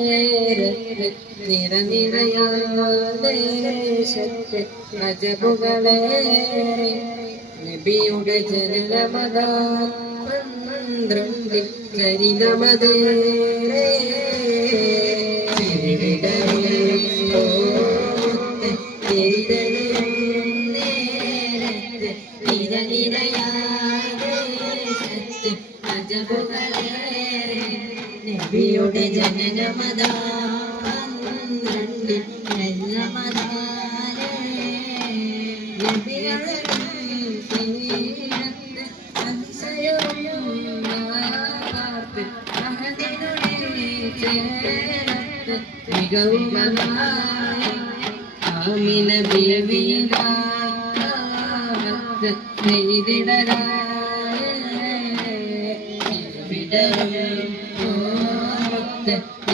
നേരത്ത് നിറനിറയാദേശത്ത് അജബുകളേറെ നബിയുടെ ജനനമതാ പന്ത്രണ്ടിൽ ചരിതമതേറെ അഹദിനുടെ ചേരത്ത് മികവുമതായി ആമിന ബിയവിയിലായി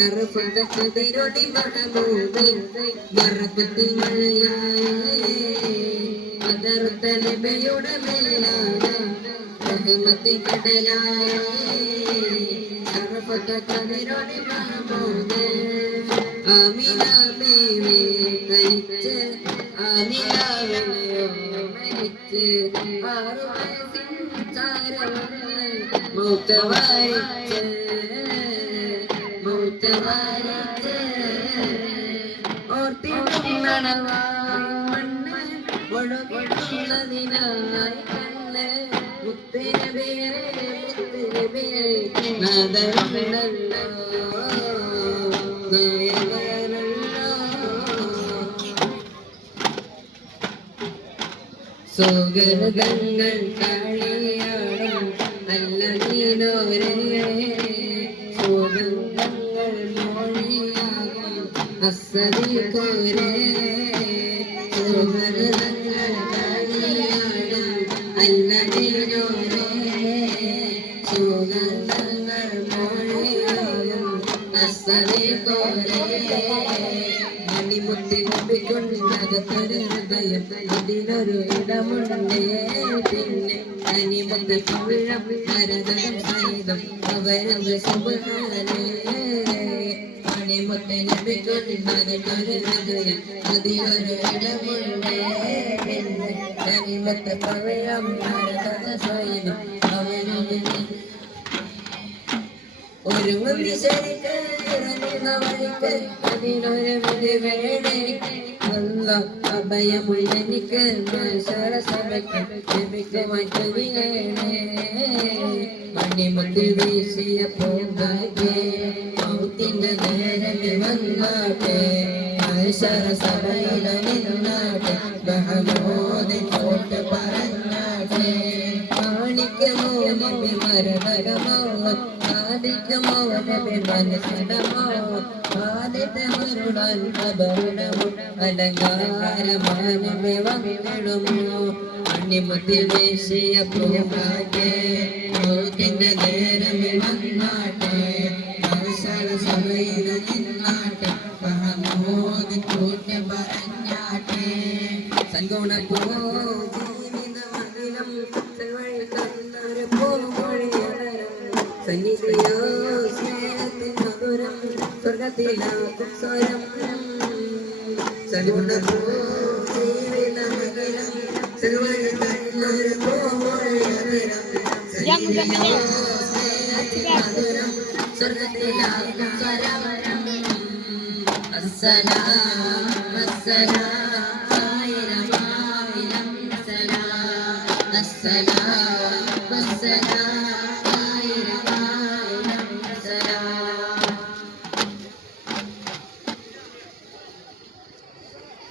ശറഫത കതിരൊടി മഹമൂദ് ബറക്കത്തിൻ മഴയായി. ബദറുത്ത നബിയുടെ മീനാത് റഹ്മത്തിൻ കടലായി. ശറഫത കതിരൊടി മഹമൂദ് ആമിന ബീവി തനിച്ച് ആമിനാവിനെയോ മരിച്ച്. ആറു വയസ്സിൻ ചാരവന്ന് മൂത്ത മണ്ണ് ഒഴുകിടുന്നതിനായി കണ്ണ് മുത്തരബിയെ മുത്തരബിയെ നാദമുണ്ടല്ലോ നായകനല്ലോ സുഗന്ധങ്ങൾ കളിയാടും നല്ല നീലോരേ മൊഴിയാകും അസരിക്കോരേ സുഗന്ധങ്ങൾ കളിയാടും നല്ല നീലോരേ സുഗന്ധങ്ങൾ മൊഴിയാകും അസരിക്കോരേ മണിമുത്തിനൊപ്പിക്കൊണ്ടകത്തൊരു ഹൃദയം അതിനൊരു ഇടമുണ്ടേ. പിന്നെ അനിമന്ത പവിഴം ഭരതം സഹിതം അവരത് സുബഹാനേ മണിമുത്തിനൊപ്പിക്കൊണ്ടകത്തൊരു ഹൃദയം അതിനൊരു ഇടമുണ്ടേ അനിമത്ത പവിഴം ഭരതം സഹിതം അവരത് ഒരു മുന്തി ശരിക്ക് അതിനൊരു വിധി വേണേ. അല്ല അഭയമുള്ളനിക്ക് സഭയ്ക്ക് ലഭിക്കുവാൻ കഴിയണേ മണിമുത്തിൽ വീശിയ പൂങ്കാറ്റേ മൗത്തിന്റെ നേരമേ വന്നാട്ടെ അശര സഭയില നിന്നാട്ടെ ബഹമോദി കോട്ട് പറഞ്ഞാട്ടെ കാണിക്കമോ നബി മരണമോ സാധിക്കുമോ നബി മനസ്സിടമോ ആദിത്യമരുടാൻ കബറിടമോ അലങ്കാരമാനമേ വന്നിടുമോ അണിമുത്തിൽ വീശിയ പൂങ്കാറ്റേ മോത്തിന്റെ നേരമേ വന്നാട്ടെ അവസര സഭയിൽ നിന്നാട്ടെ ബഹമോദി കോട്ട് പറഞ്ഞാട്ടെ. സൽഗുണ പോ സ്വർഗത്തിലാക്കും സ്വരം. സൽഗുണോ സ്വർഗത്തിലാക്കും സ്വരം. അസ്സലാം അസ്സലാം ആയിരം ആയിരം സലാം അസ്സലാം അസ്സലാം